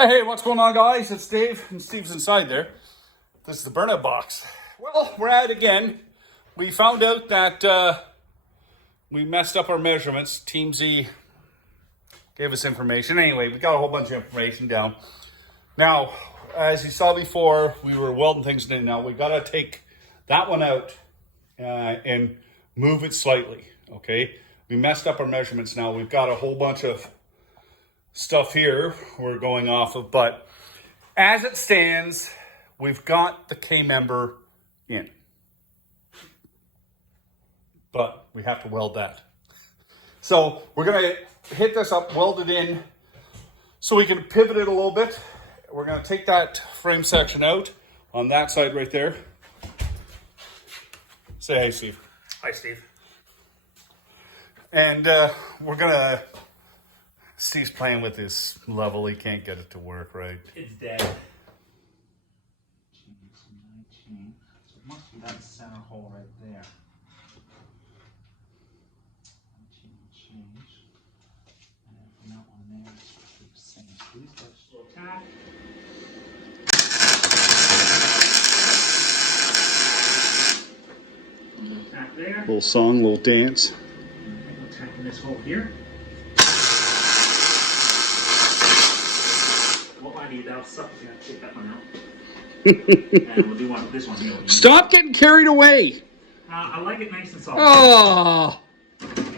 Hey, what's going on, guys? It's Dave, and Steve's inside there. This is the Burnout Box. Well, we're at it again. We found out that we messed up our measurements. Team Z gave us information. Anyway, we got a whole bunch of information down. Now, as you saw before, we were welding things in. Now, we got to take that one out and move it slightly, okay? We messed up our measurements now. We've got a whole bunch of stuff here we're going off of, but as it stands, we've got the K member in, but we have to weld that. So we're gonna hit this up, weld it in so we can pivot it a little bit. We're gonna take that frame section out on that side right there. Say hey, Steve. Hi, Steve. And we're gonna, Steve's playing with this level. He can't get it to work, right? It's dead. Change. So it must be that center hole right there. Change. And from that one there, it's the same. Please touch little tack. Little tack there. Little song, little dance. And we'll tack in this hole here. That'll suck. You gotta take that one out. And we'll do this one here. Stop getting carried away. I like it nice and soft. Oh.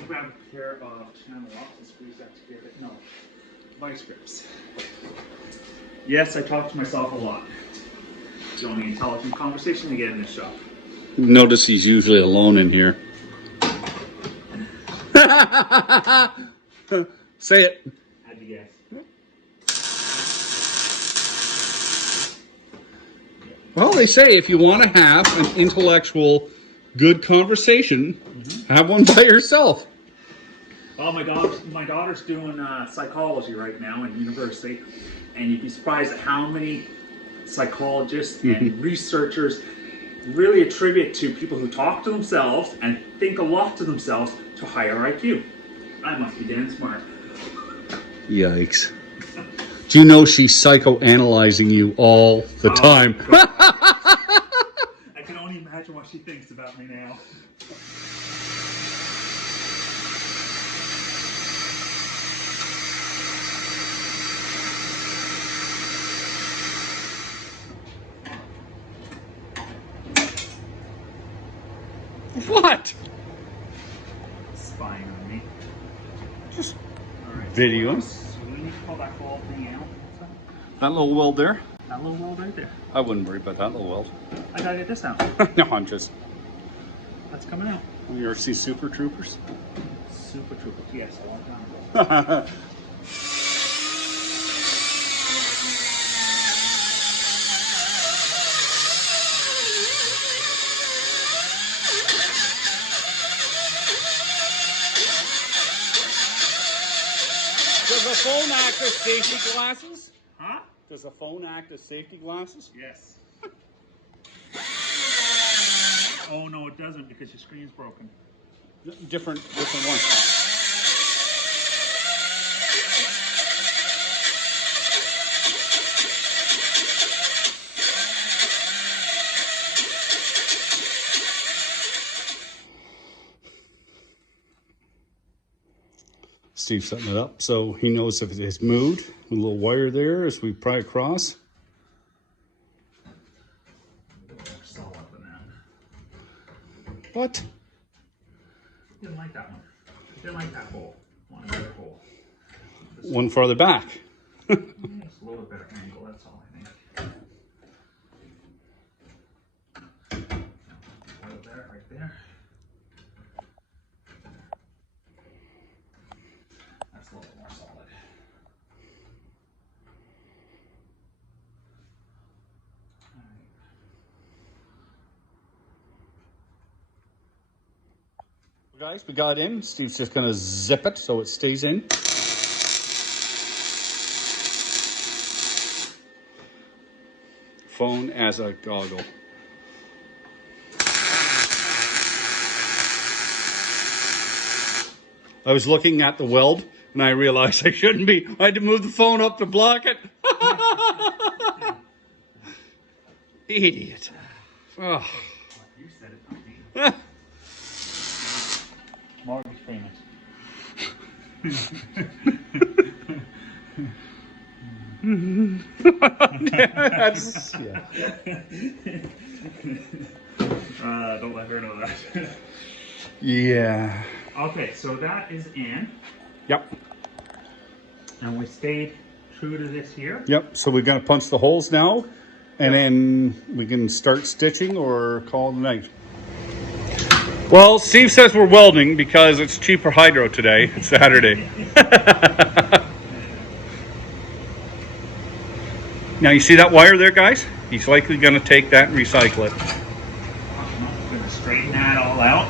Grab a pair of channel locks and squeeze that together. No, vice grips. Yes, I talk to myself a lot. It's the only intelligent conversation we get in this shop. Notice he's usually alone in here. Say it. How'd you guess? Well, they say if you want to have an intellectual, good conversation, have one by yourself. Well, my daughter's doing psychology right now in university, and you'd be surprised at how many psychologists and researchers really attribute to people who talk to themselves and think a lot to themselves to higher IQ. I must be damn smart. Yikes. Do you know she's psychoanalyzing you all the time? I can only imagine what she thinks about me now. What? Spying on me. Just Alright, videos. So we need to pull that whole thing out. That little weld there? That little weld right there. I wouldn't worry about that little weld. I gotta get this out. No, I'm just... That's coming out. You ever see Super Troopers? Super Troopers, yes, a long time ago. Does a phone act as safety glasses? Huh? Does a phone act as safety glasses? Yes. Oh no, it doesn't because your screen's broken. Different ones. Steve's setting it up so he knows if it's moved. A little wire there as we pry across. What? Didn't like that one. Didn't like that hole. Want another hole. One farther back. It's a little better angle, that's all I think. A little better right there. That's a little more solid. Guys, we got in. Steve's just gonna zip it so it stays in. Phone as a goggle. I was looking at the weld and I realized I shouldn't be. I had to move the phone up to block it. Idiot. Oh. You said it, not me. Mortgage payment. That's, yeah. Don't let her know that. Yeah. Okay, so that is in, Yep. and we stayed true to this here. Yep. So we're gonna punch the holes now, and then we can start stitching or call it a night. Well, Steve says we're welding because it's cheaper hydro today. It's Saturday. Now you see that wire there, guys? He's likely going to take that and recycle it. I'm going to straighten that all out.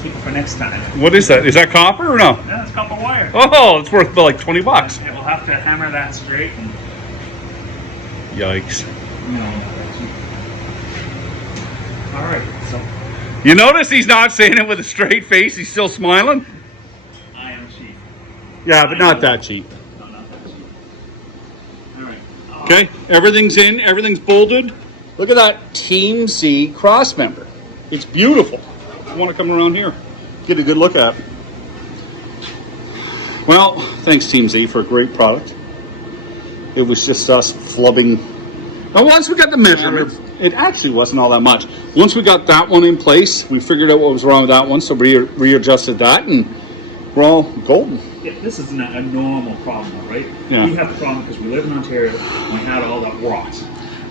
Keep it for next time. What is that? Is that copper or no? Yeah, it's copper wire. Oh, it's worth about like 20 bucks. Yeah, we'll have to hammer that straight. And, Yikes. All right, so You notice he's not saying it with a straight face. He's still smiling. I am cheap. Yeah, but not that cheap. No, not that cheap. All right. Okay, everything's in. Everything's bolted. Look at that Team Z cross member. It's beautiful. I want to come around here, get a good look at it. Well, thanks Team Z for a great product. It was just us flubbing. Now, once we got the measurements, it actually wasn't all that much. Once we got that one in place, we figured out what was wrong with that one, so we readjusted that, and we're all golden. Yeah, this is not a normal problem, right? Yeah. We have the problem because we live in Ontario and we had all that rot.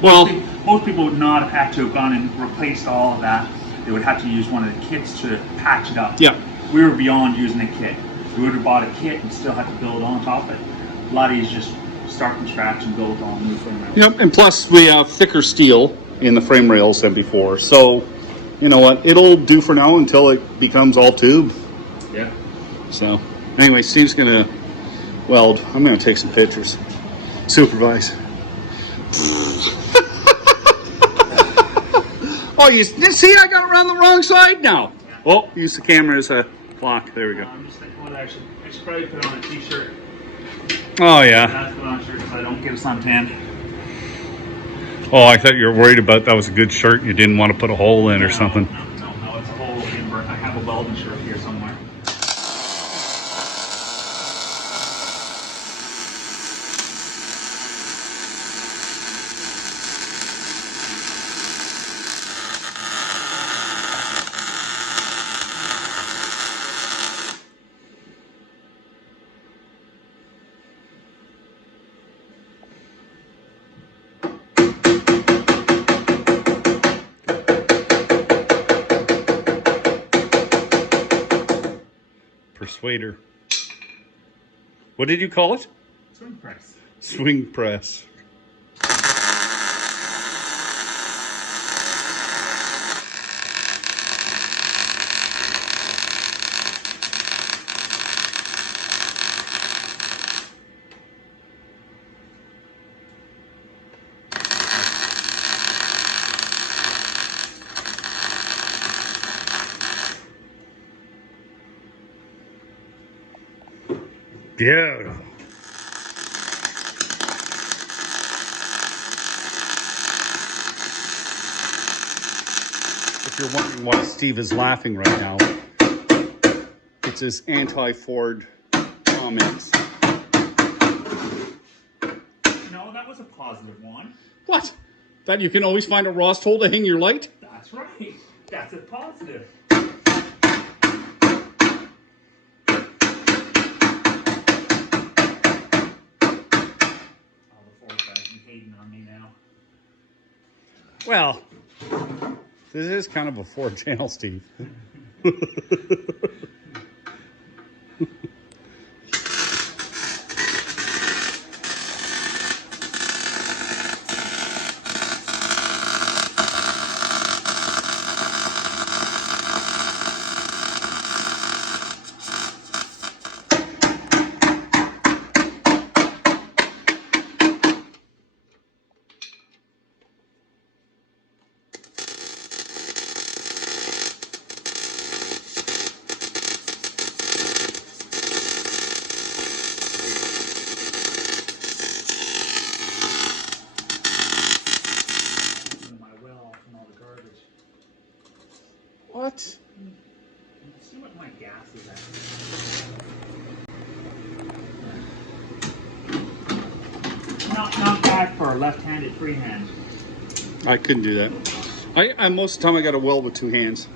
Well, Most people would not have had to have gone and replaced all of that. They would have to use one of the kits to patch it up. yeah. We were beyond using a kit. We would have bought a kit and still had to build on top of it. A lot of these just start from scratch and build on new frame rails. Yep, and plus we have thicker steel in the frame rails than before. So, you know what? It'll do for now until it becomes all tube. Yeah. So, anyway, Steve's gonna weld. I'm gonna take some pictures. Supervise. Oh, you see, I got around the wrong side now. Oh, use the camera as a clock. There we go. I'm just thinking what I should probably put on a t-shirt. Oh, yeah. That's put on a shirt so I don't get a suntan. Oh, I thought you were worried about that was a good shirt and you didn't want to put a hole in or something. No, it's a whole timber. I have a welding shirt here somewhere. Persuader. What did you call it? Swing press. Swing press. Beautiful. If you're wondering why Steve is laughing right now, it's his anti-Ford comments. No, that was a positive one. What? That you can always find a rust hole to hang your light? That's right. That's a positive. All the Ford guys are hating on me now. Well, this is kind of a Ford channel, Steve. fast is that? Not bad for a left-handed freehand. I couldn't do that. I most of the time I got to weld with two hands.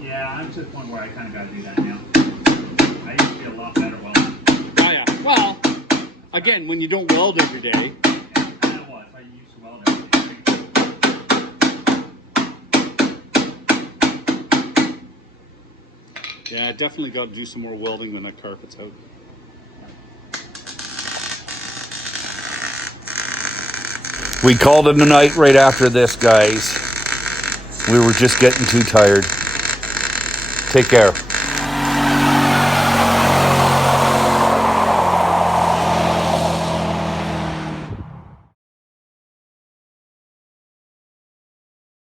Yeah, I'm to the point where I kind of got to do that now. I used to be a lot better welding. Oh yeah. Well, again, when you don't weld every day. I was. I used to weld everything. Yeah, I definitely got to do some more welding when that carpet's out. We called it a night right after this, guys. We were just getting too tired. Take care.